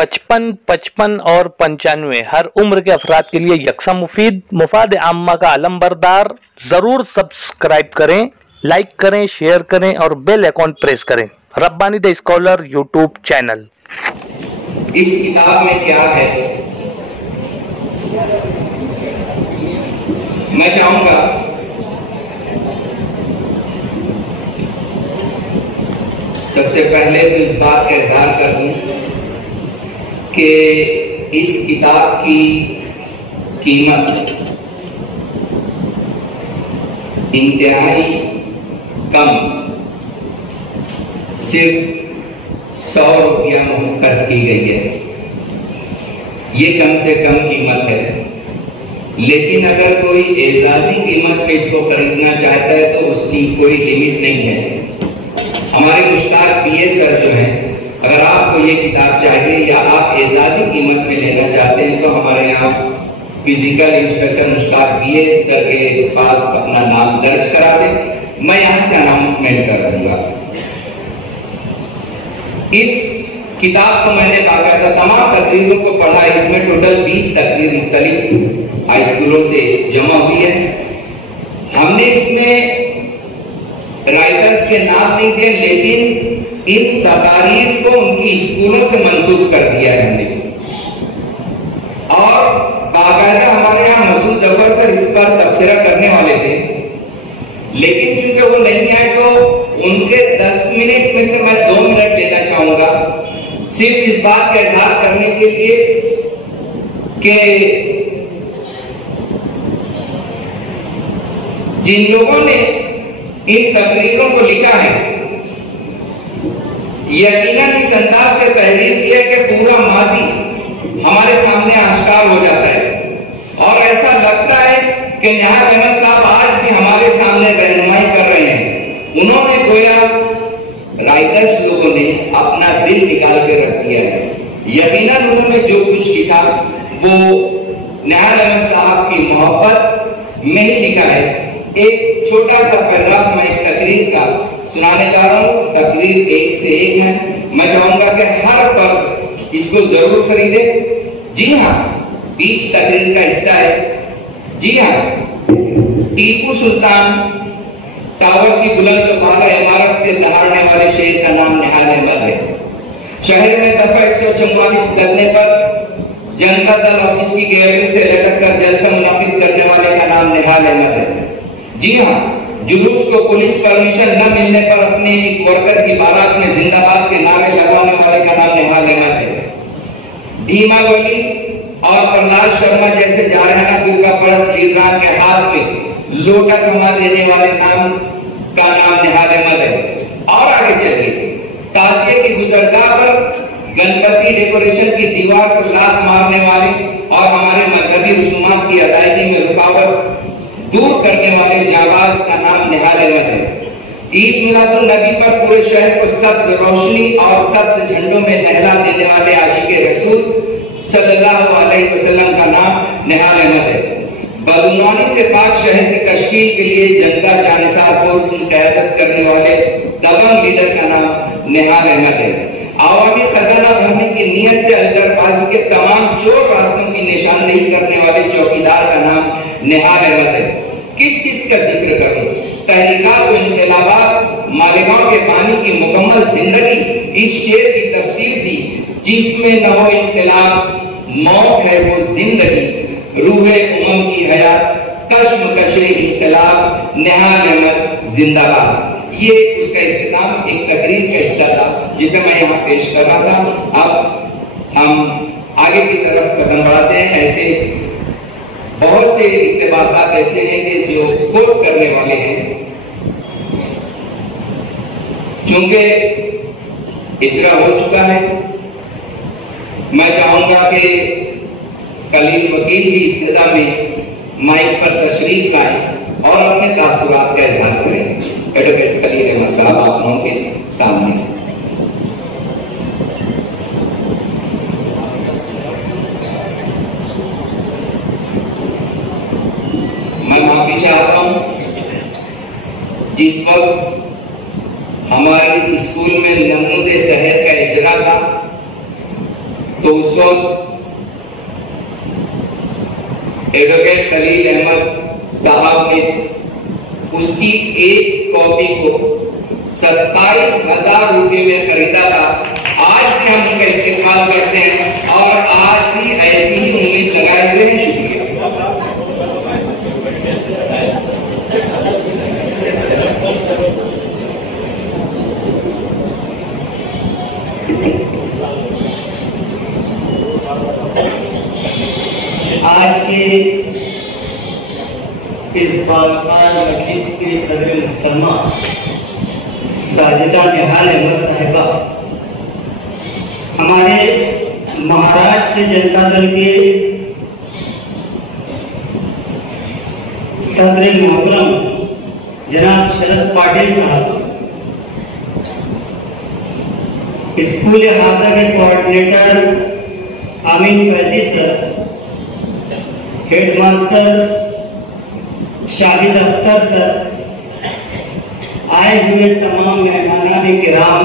55, 55 और 95 हर उम्र के अफराद के लिए यकसा मुफीद मुफाद आम्मा का आलम बरदार। जरूर सब्सक्राइब करें, लाइक करें, शेयर करें और बेल आइकॉन प्रेस करें। Rabbani the scholar YouTube channel. इस किताब में क्या है, मैं चाहूंगा सबसे पहले तो इस बात का इजहार कर दूं कि इस किताब की कीमत इंतहाई कम, सिर्फ 100 रुपया मुख्तस की गई है। ये कम से कम कीमत है, लेकिन अगर कोई एजाजी कीमत पे इसको खरीदना चाहता है तो उसकी कोई लिमिट नहीं है। हमारे मुश्ताक पीए सर जो हैं, अगर आपको ये किताब चाहिए या आप एजाजी कीमत में लेना चाहते हैं तो हमारे यहाँ फिजिकल इंस्पेक्टर मुश्ताक पीए सर के पास अपना नाम दर्ज करा दें। मैं यहाँ से अनाउंसमेंट कर दूंगा। इस किताब को मैंने बाकायदा तमाम तकरीरों को पढ़ा। इसमें टोटल 20 तकरीर मुख्तलिफ हाई स्कूलों से जमा हुई है। हमने इसमें राइटर्स के नाम नहीं दिए, लेकिन इन तकारीर को उनकी स्कूलों से मंसूब कर दिया है हमने। और बाकायदा हमारे यहाँ मसूद जफर सर इस पर तबसरा करने वाले थे, लेकिन चूंकि वो नहीं आए तो उनके 10 मिनट में से मैं 2 मिनट लेना चाहूंगा, सिर्फ इस बात का इजहार करने के लिए कि जिन लोगों ने इन तकरीरों को लिखा है, यकीनन इस अंदाज से तहरीर किया कि पूरा माजी हमारे सामने आश्कार हो जाता है और ऐसा लगता है कि निहाल अहमद साहब आज भी हमारे सामने रहनुमाई कर रहे हैं। उन्होंने गोया राइटर्स लोगों ने अपना दिल निकाल के रख दिया है। यकीनन उन्होंने जो कुछ लिखा वो निहाल अहमद साहब की मोहब्बत में ही लिखा है। एक छोटा सा पैराग्राफ मैं एक तकरीर का सुनाने जा रहा हूँ। तकरीर एक से एक है। मैं चाहूंगा कि हर फर्द इसको जरूर खरीदे। जी हाँ, 20 तकरीर का हिस्सा है। जी हाँ, टीपू सुल्तान टावर की बुलंद वाला इमारत से दहाड़ने वाले शेर का नाम निहाल अहमद है। शहर में दफा 144 लगने पर जनता दल ऑफिस की गैलरी से लटक कर जलसा मुनाफिद करने वाले का नाम निहाल अहमद है। जी हाँ, जुलूस को पुलिस परमिशन न मिलने पर अपने एक वर्कर की बारात में जिंदाबाद के नारे लगाने वाले का नाम निहाल अहमद है। धीमा वली और प्रहलाद शर्मा जैसे जारहाना फिरका परस्त लीडरान के हाथ में लोटा थमा देने वाले नाम का नाम निहाल अहमद है। और आगे चलिए, ताजिए की गुजरगाह पर गणपति डेकोरेशन की दीवार पर लात मारने वाले और हमारे मजहबी रसूमात की अदायगी में रुकावट दूर करने वाले जाबाज का नाम निहाल अहमद है। ईद मिलादुन नबी पर पूरे शहर को सब्ज रोशनी और सब्ज झंडों में नहला देने वाले आशिक रसूल सल्लल्लाहु अलैहि वसल्लम का नाम निहाल अहमद है। बदुनानी से पाक शहर की तश्कील के लिए जनता जानिसार फोर्स की क़यादत करने वाले दबंग लीडर का नाम निहाल अहमद है। आवामी खजाना भरने की नीयत से अलगरबाजी के तमाम चोर रास्तों की निशानदेही करने वाले चौकीदार का नाम निहाल अहमद है। किस किस का जिक्र करूं? तहरीकात व इनकलाबात, मालेगांव के पानी की मुकम्मल जिंदगी इस शेर की तफसीर थी, जिसमें न हो इनकलाब मौत है वो जिंदगी, रूहे उमम की हयात कश्मकशे इनकलाब निहाल अहमद जिंदाबाद। ये उसका इख्तिताम एक तकरीर का हिस्सा था जिसे मैं यहाँ पेश कर रहा था। अब हम आगे की तरफ कदम बढ़ाते हैं। ऐसे बहुत से इक़्तिबासात ऐसे हैं कि जो कोट करने वाले हैं। चूंकि इजरा हो चुका है, मैं चाहूंगा कि कलील वकील ही इब्तिदा में माइक पर तशरीफ लाएं और अपने तासुरात का इजहार करें। एडवोकेट कलील अहमद साहब आप लोगों के सामने। मैं माफी चाहता हूं, जिस वक्त हमारे स्कूल में नमूदे शहर का इजरा था, तो उस वक्त एडवोकेट खलील अहमद साहब ने उसकी एक कॉपी को 27,000 रुपये में खरीदा था। आज भी हम उसका इस्तेमाल करते हैं और आज भी ऐसी ही उम्मीद लगाए हुए हैं। शुक्रिया। आज के इस बालकार मजलिस के सदर मुहतरमा साजिदा निहाल अहमद साहिबा, हमारे महाराष्ट्र जनता दल के सदर मोहतरम जनाब शरद पाटिल साहब, स्कूल हाजा के कोऑर्डिनेटर आमीन Faizi sir, headmaster Shahid Akhtar sir, आए हुए तमाम मेहमानान किराम,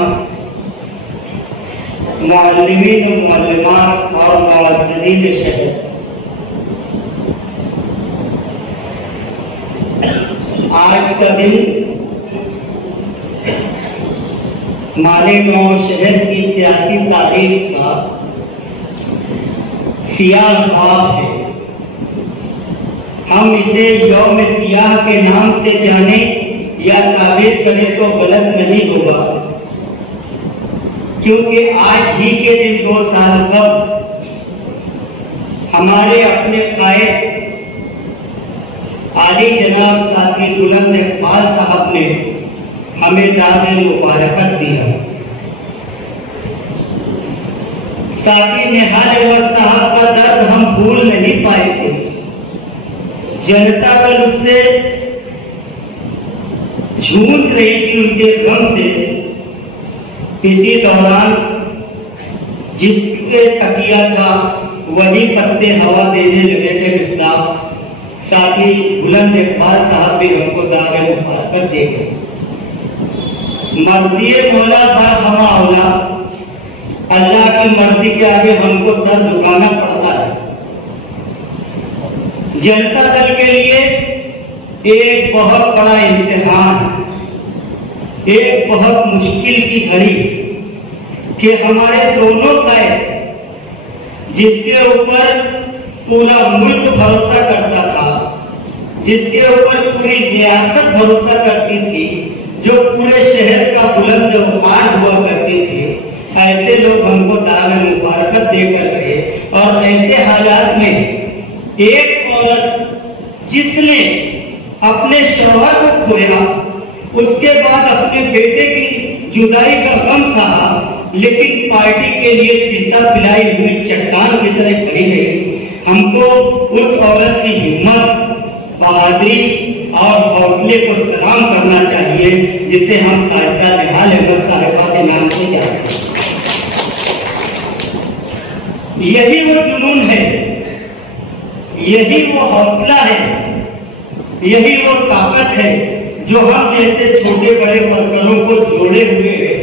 मुअल्लिमीन व मुअल्लिमात और मुअज़्ज़िनीन शहर, आज का दिन मालेगांव शहर की सियासी तारीख का सियाह बाब है। हम इसे यौम सियाह के नाम से जाने या ताबीर करें तो गलत नहीं होगा, क्योंकि आज ही के दिन 2 साल कब हमारे अपने कायद आली जनाब साथी बुलंद इकबाल साहब ने हमें दाद मुबारकत दिया। साथी निहाल अहमद साहब का दर्द हम भूल नहीं पाए थे। जनता दल उससे झूठ रही थी उनके गम से। इसी दौरान जिसके तकिया था वही पत्ते हवा देने लगे थे बिस्ताब। साथी बुलंद इकबाल साहब भी हमको दावे मुबारकत दे गए। मर्जी मौला बरहमा औला, अल्लाह की मर्जी के आगे हमको सर झुकाना पड़ता है। जनता दल के लिए एक बहुत बड़ा इम्तिहान, एक बहुत मुश्किल की घड़ी कि हमारे दोनों कायद जिसके ऊपर पूरा मुल्क भरोसा करता था, जिसके ऊपर पूरी रियासत भरोसा करती थी, जो पूरे शहर का बुलंद औकात हुआ करते थे, ऐसे लोग हमको दावे मुबारकत देकर गए। और ऐसे हालात में एक औरत जिसने अपने शौहर को खोया, उसके बाद अपने बेटे की जुदाई का गम सहा, लेकिन पार्टी के लिए शीशा पिलाई हुई चट्टान की तरह खड़ी रही। हमको उस औरत की हिम्मत, बहादुरी और हौसले को सलाम करना चाहिए, जिसे हम साजिदा निहाल अहमद साहिबा के नाम से जानते हैं। यही वो जुनून है, यही वो हौसला है, यही वो ताकत है जो हम जैसे छोटे बड़े वर्करों को जोड़े हुए है,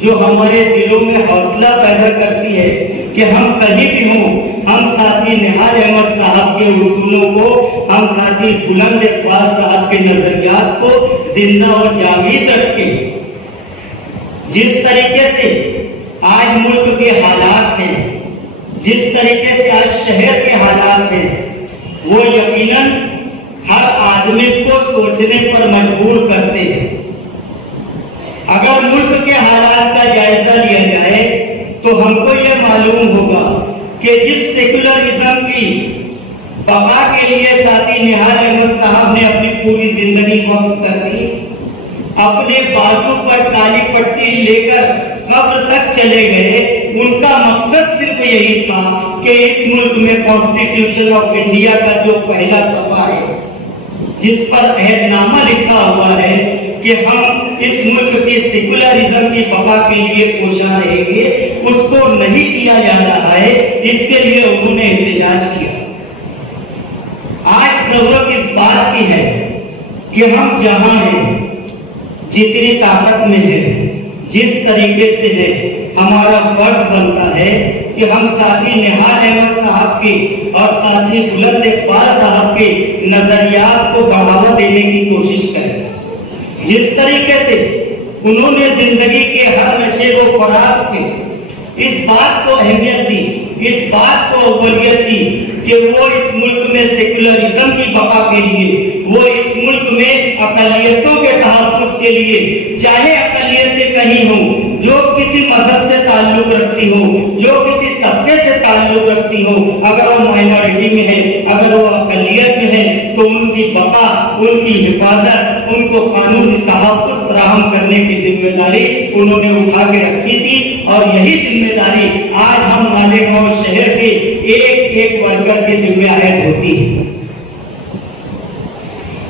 जो हमारे दिलों में हौसला पैदा करती है कि हम कहीं भी हों, हम साथी निहाल अहमद साहब के उसूलों को, हम साथी बुलंद इकबाल साहब के नजरियात को जिंदा और जावीद रखें। जिस तरीके से आज मुल्क के हालात हैं, जिस तरीके से आज शहर के हालात हैं, वो यकीनन हर आदमी को सोचने पर मजबूर करते हैं। अगर मुल्क के हालात का जायजा लिया जाए तो हमको ये मालूम होगा कि जिस सेकुलरिज्म की बका के लिए साथी निहाल अहमद साहब ने अपनी पूरी जिंदगी वक्त कर दी, अपने बाजू पर काली पट्टी लेकर कब्र तक चले गए, उनका मकसद सिर्फ यही था कि इस मुल्क में कॉन्स्टिट्यूशन ऑफ इंडिया का जो पहला सफा है, जिस पर अहदनामा लिखा हुआ है कि हम इस मुल्क की सेकुलरिज्म की बका के लिए कोशा रहेंगे, उसको नहीं किया जा रहा है। इसके लिए उन्होंने एहतजाज किया। आज जरूरत इस बात की है कि हम जहां हैं, जितनी ताकत में है, जिस तरीके से है, हमारा फर्ज बनता है कि हम साथी निहाल अहमद साहब के और साथी बुलंद इकबाल साहब के नजरियात को बढ़ावा देने की कोशिश करें। जिस तरीके से उन्होंने जिंदगी के हर नशे व फराज पे इस बात को अहमियत दी, इस बात को अव्वलियत दी कि वो इस मुल्क में सेकुलरिज्म की बका के लिए, वो इस मुल्क में अकलियतों के तहफ़्फ़ुज़ के लिए, चाहे अकलियतें कहीं हो, जो किसी मजहब से ताल्लुक रखती हो, जो किसी तबके से ताल्लुक रखती हो, अगर वो माइनॉरिटी में है, अगर वो अकलियत में है, तो उनकी बका, उनकी हिफाजत, उनको कानूनी तहफ़्फ़ुज़ फराहम करने की जिम्मेदारी उन्होंने उठा के रखी थी। और यही जिम्मेदारी आज हम मालेगांव शहर के एक एक वर्कर की जिम्मेदारी होती है।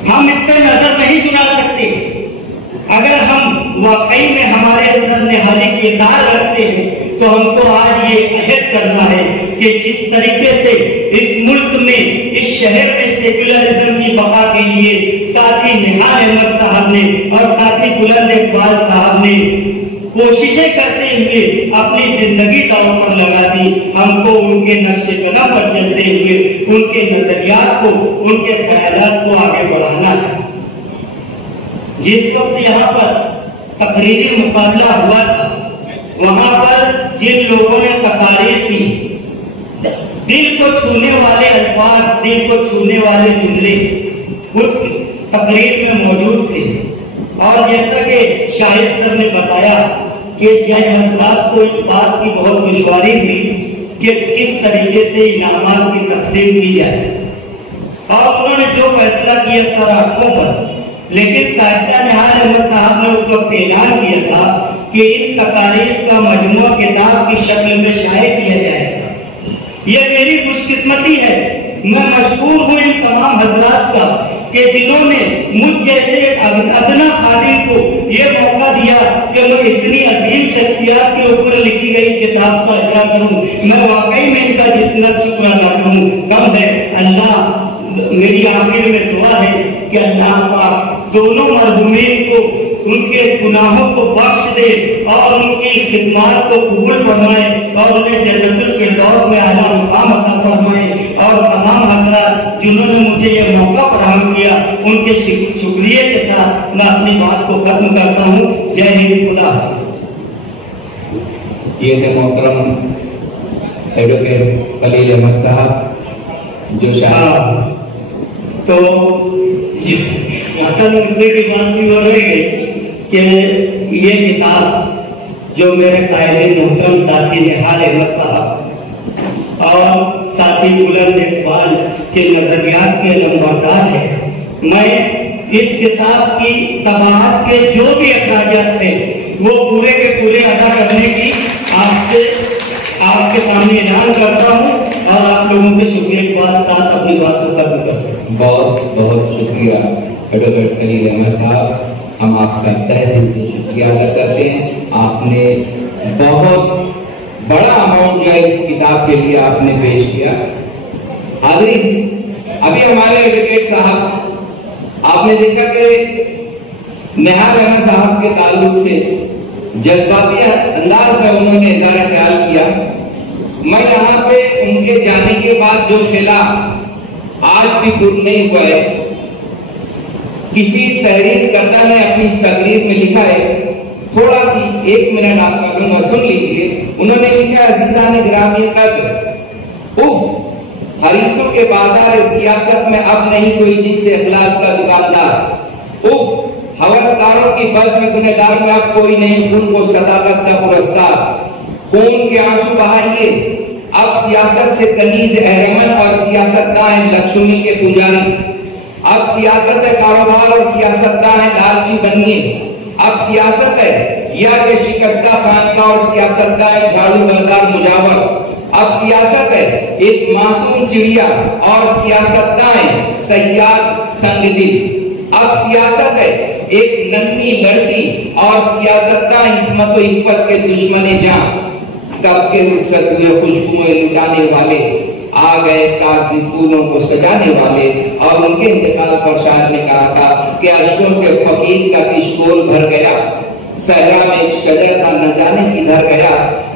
हम इस पर नजर नहीं चुरा सकते। अगर हम वाकई में हमारे अंदर निहाली किरदार रखते हैं तो हमको आज ये अहद करना है कि जिस तरीके से इस मुल्क में, इस शहर में सेकुलरिज्म की बका के लिए साथी निहाल अहमद साहब ने और साथी बुलंद इकबाल साहब ने कोशिशें करते हुए अपनी जिंदगी दांव पर लगा दी, हमको उनके नक्शे कदम पर चलते हुए उनके नजरियात को, उनके ख्यालात को आगे बढ़ाना है। जिस वक्त यहाँ पर तकरीरी मुकाबला हुआ था, वहां पर जिन लोगों ने तकारीर की, दिल को छूने वाले अल्फाज, दिल को छूने वाले जुमले उस तकरीर में मौजूद थे। और जैसा कि शाहिद सर ने बताया कि जय हजरात को इस बात की बहुत दुश्वारी हुई कि किस तरीके से इनामात की तकसीम की जाए, और उन्होंने जो फैसला किया सराखों पर, लेकिन साहित्या निहाल अहमद साहब ने उस वक्त ऐलान किया था कि इन तकारीर का मजमूआ किताब की शक्ल में शाये किया जाएगा। ये मेरी खुशकिस्मती है, मैं मशहूर हूँ इन तमाम हजरात का कि जिन्होंने मुझ जैसे अदना खादिम को ये मौका दिया कि मैं इतनी अजीम शख्सियत के ऊपर लिखी गई किताब का अदा करूँ। मैं वाकई में इनका जितना शुक्र अदा करूँ कम है। अल्लाह, मेरी आखिर में दुआ है कि अल्लाह पाक दोनों मरहूमीन को उनके गुनाहों को बख्श दे और उनकी खिदमत को कबूल फरमाए और उन्हें जन्नतुल फिरदौस में आला मुकाम अता फरमाए। और तमाम हज़रात जिन्होंने मुझे ये मौका फराहम किया, उनके शुक्रिया के साथ मैं अपनी बात को खत्म करता हूँ। जय हिंद, खुदा हाफिज़। ये थे मोहतरम एडवोकेट खलील अहमद साहब, जो शायद तो असल मुद्दे की बात हो रही है कि ये किताब जो मेरे कायदे मोहतरम साथी निहाल अहमद साहब और साथी बुलंद इकबाल के नजरियात के लंबादार है, मैं इस किताब की तबाहत के जो भी अखराजात थे वो पूरे के पूरे अदा करने की आपके सामने ऐलान करता हूँ और आप लोगों के शुक्रिया के बाद साथ अपनी बात को खत्म करता हूँ। बहुत बहुत शुक्रिया एडवोकेट खलील अहमद साहब, हम आपका तहे दिल से शुक्रिया अदा करते हैं। आपने बहुत बड़ा अमाउंट जो है इस किताब के लिए आपने पेश किया। अभी हमारे एडवोकेट साहब, आपने देखा कि निहाल अहमद साहब के ताल्लुक से जज्बाती अंदाज में उन्होंने इज़हार ख्याल किया। मैं यहाँ पे उनके जाने के बाद जो खिला आज भी दूर नहीं हुआ है। किसी तहरीर करता ने अपनी इस तकरीर में लिखा है, थोड़ा सी 1 मिनट आपका दूंगा, सुन लीजिए। उन्होंने लिखा, अजीजा ने ग्रामीण कद्र, उफ हरीसों के बाजार सियासत में अब नहीं कोई जिनसे इखलास का दुकानदार, उफ हवसकारों की बस में गुनहगार में अब कोई नहीं खून को सदाकत का पुरस्कार। खून के आंसू बहाइए अब सियासत से कनीज अहरमन और सियासतदां हैं लक्ष्मी के पुजारी। अब सियासत है कारोबार और सियासतदां हैं लालची बनिए। अब सियासत है यह कि शिकस्ता खानका और सियासतदां हैं झाड़ू बलदार मुजावर। अब सियासत है एक मासूम चिड़िया और सियासतदां हैं सयाद संगदिल। अब सियासत है एक नन्ही लड़की और सियासतदां इस्मत व इफ्फत के दुश्मने जान। तब के रुखसत हुए खुशबू में लुटाने वाले, आ गए कागजी फूलों को सजाने वाले। और उनके इंतकाल पर शायर ने कहा था कि अश्कों से फकीर का किशकोल भर गया, सहरा में एक शजर था न जाने किधर गया,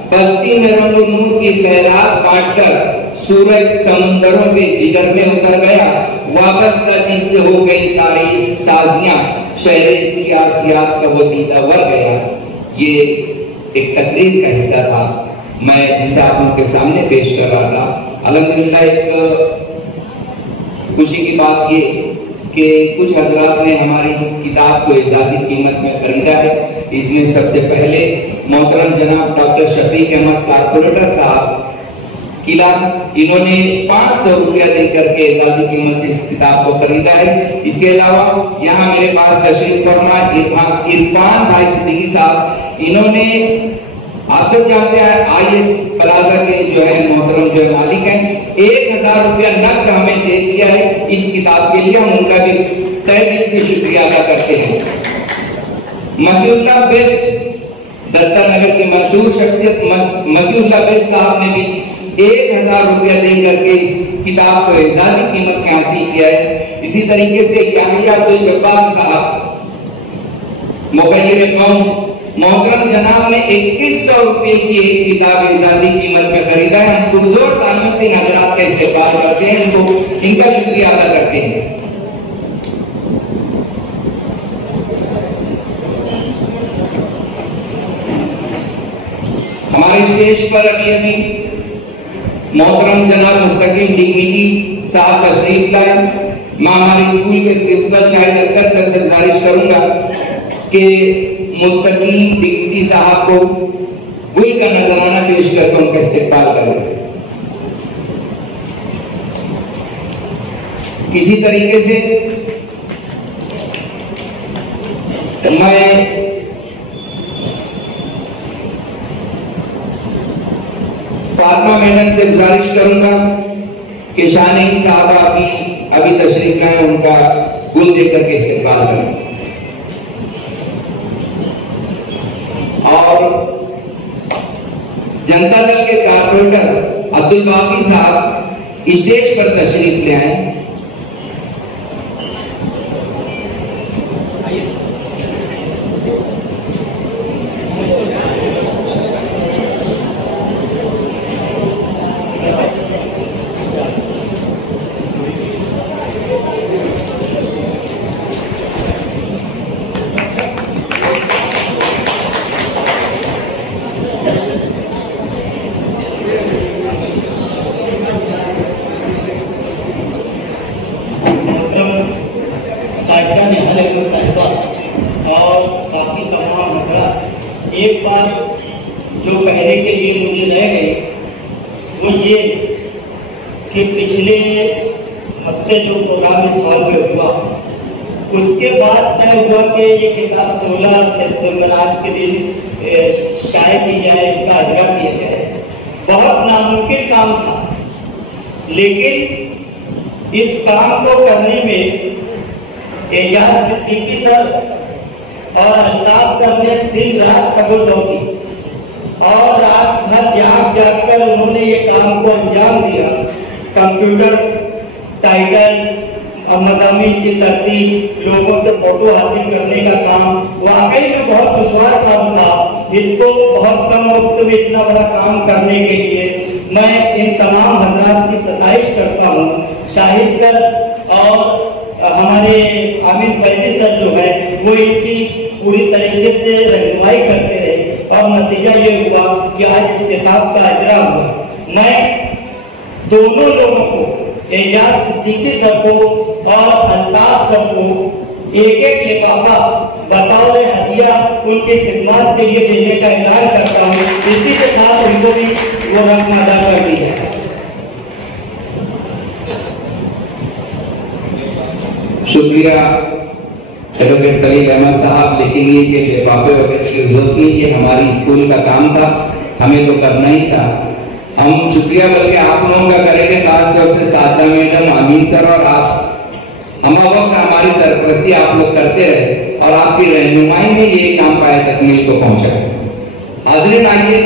बस्ती में रंग नूर की खैरात बांटकर सूरज समुंदरों के जिगर में उतर गया, वाबस्ता जिससे हो गई तारीख साजियां, शहरे सियासियात का वो दीदावर गया। ये एक तकरीर का हिस्सा था मैं जिसे आप लोगों के सामने पेश कर रहा था। अल्हम्दुलिल्लाह एक खुशी की बात ये कि कुछ हजरात ने हमारी इस किताब को इजाज़ी कीमत में खरीदा है। इसमें सबसे पहले मोहतरम जनाब डॉक्टर शफीक अहमद कारपोरेटर साहब किला, इन्होंने 500 रुपया देकर के इजाज़ी कीमत से इस किताब को खरीदा है। इसके अलावा यहाँ मेरे पास तशरीफ फरमा इरफान भाई सिद्दीकी साहब, इन्होंने आप सब जानते हैं IS प्लाजा के जो है मोहतरम जो मालिक हैं, 1000 रुपया नकद हमें दे दिया है इस किताब के लिए। हम उनका भी तहे दिल से शुक्रिया अदा करते हैं। मसीहुल्लाह बेस्ट दत्ता नगर के मशहूर शख्सियत मसीहुल्लाह बेस्ट साहब ने भी 1000 रुपया दे करके इस किताब को एजाजी कीमत में हासिल किया है। इसी तरीके से याहिया अब्दुल जब्बार साहब मुखय्यर कौम मोहतरम जनाब ने 2100 रुपये की एक किताब एजाजी कीमत में खरीदा है। हम पुरजोर तालियों से हजरात का इस्तेमाल करते हैं, इनका शुक्रिया अदा करते हैं। हमारे स्टेज पर अभी मोहतरम जनाब मुस्तकीम डिग्निटी साहब तशरीफ लाए। मैं हमारे स्कूल के प्रिंसिपल शाहिद अख्तर सर से गुजारिश करूंगा कि मुस्तकीम डिग्निटी साहब को गुल का नजराना पेश करके उनका इस्तेमाल करें। इसी तरीके से मैं फातिमा मैडम से गुजारिश करूंगा कि शाहीन साहबा अभी तशरीफ लाए, उनका गुल देकर के इस्तेमाल करें। और जनता दल के कारपोरेटर अब्दुल बाकी साहब स्टेज पर तशरीफ ले आए। और बाकी तमाम मसला एक बार जो कहने के लिए मुझे रह गए वो ये कि पिछले हफ्ते जो प्रोग्राम इस हॉल में हुआ उसके बाद तय हुआ कि ये किताब 16 सितंबर आज के दिन शाये की जाए, इसका अजरा किया जाए। बहुत नामुमकिन काम था, लेकिन इस काम को करने में एजाज सिद्दीकी सर और अल्ताफ सर ने दिन रात कबूल की और रात भर जाग जाग कर उन्होंने ये काम को अंजाम दिया। कंप्यूटर टाइटल और मज़ामीन की तरतीब, लोगों से फोटो हासिल करने का काम वाकई में बहुत दुश्वार काम था। इसको बहुत कम वक्त में इतना बड़ा काम करने के लिए मैं इन तमाम हजरात की सताइश करता हूँ। शाहिद सर और हमारे आमिर फैजी सर जो है वो इनकी पूरी तरीके से रहनुमाई करते रहे और नतीजा ये हुआ कि आज इस किताब का अजरा हुआ। मैं दोनों लोगों को, एजाज सिद्दीकी सर को और अल्ताफ सर को एक एक लिफाफा बतौर हदिया उनकी खिदमत के लिए देने का ऐलान करता हूँ। इसी के साथ उनको भी वो रकम अदा कर दी है। शुक्रिया एडवोकेट खलील अहमद साहब, लेकिन ये कि लिफाफे वगैरह की जरूरत नहीं, ये हमारी स्कूल का काम था, हमें तो करना ही था। हम शुक्रिया बल्कि आप लोगों का करेंगे, खासतौर से सादा मैडम, अमीन सर और आप। हम वक्त हमारी सरपरस्ती आप लोग करते रहे और आपकी रहनुमाई में ये काम पाए तकमील को पहुंचा। हाज़रीन, आइए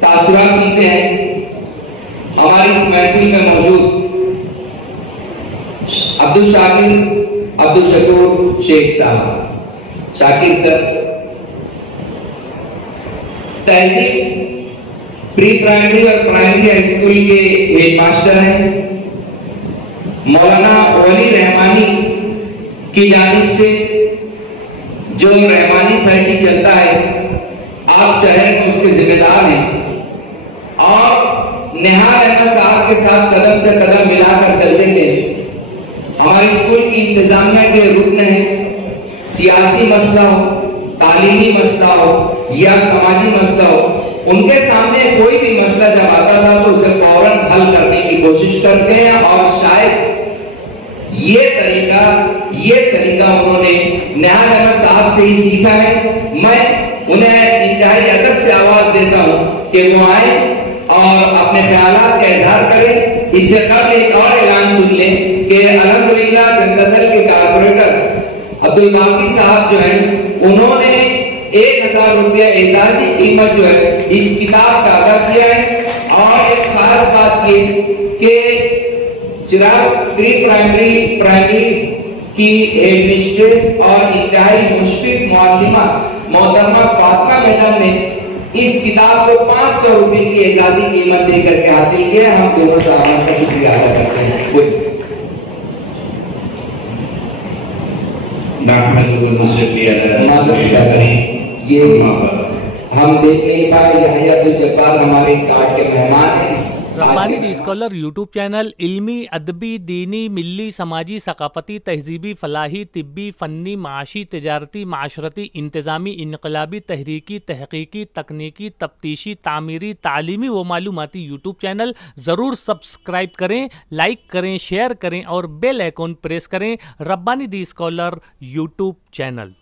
तासुरात सुनते हैं। हमारी इस महफिल में मौजूद अब्दुल शाकिर, अब्दुल शकूर शेख साहब। शाकिर सर तहजीब प्री प्राइमरी और प्राइमरी हाई स्कूल के हेडमास्टर हैं। मौलाना वली रहमानी की जानिब से जो रहमानी 30 चलता है, आप शहर में उसके जिम्मेदार हैं और निहाल अहमद साहब के साथ कदम से कदम मिलाकर चलते थे। हमारे स्कूल की इंतजामिया के रुकन हैं। सियासी मसला हो, तालीमी मसला हो या समाजी मसला हो, उनके सामने कोई भी मसला जब आता था तो उसे फौरन हल करने की कोशिश करते हैं और शायद ये सलीका उन्होंने निहाल अहमद साहब से ही सीखा है। मैं उन्हें इंतहाई अदब से आवाज देता हूं कि वो आए और अपने ख्यालात का इजहार करें। इससे कबल एक और ऐलान सुन लें कि अल्हम्दुलिल्लाह जनता दल के कारपोरेटर अब्दुल बाकी साहब जो हैं, उन्होंने 1000 रुपया एजाजी कीमत जो है इस किताब का अदा किया है। और एक खास बात ये कि चिराग प्री प्राइमरी की हेडमिस्ट्रेस और इंतहाई मुश्किल मुअल्लिमा मोहतरमा फातिमा मैडम ने इस किताब को 500 रुपए की एजाजी कीमत देकर के हासिल किया। हम दोनों साहब का शुक्रिया अदा करते हैं। ये हम देख नहीं पाए, यहया अब्दुल जब्बार हमारे कार्ड के मेहमान हैं। रब्बानी दी स्कॉलर यूट्यूब चैनल इल्मी, अदबी, दीनी, मिली, समाजी, सकाफती, तहजीबी, फलाही, तिब्बी, फ़न्नी, माशी, तिजारती, माशरती, इंतज़ामी, इनकलाबी, तहरीकी, तहकीकी, तकनीकी, तफ्तीशी, तामीरी, तालीमी व मालूमाती यूट्यूब चैनल ज़रूर सब्सक्राइब करें, लाइक करें, शेयर करें और बेल आइकॉन प्रेस करें। रब्बानी दी स्कॉलर यूट्यूब चैनल।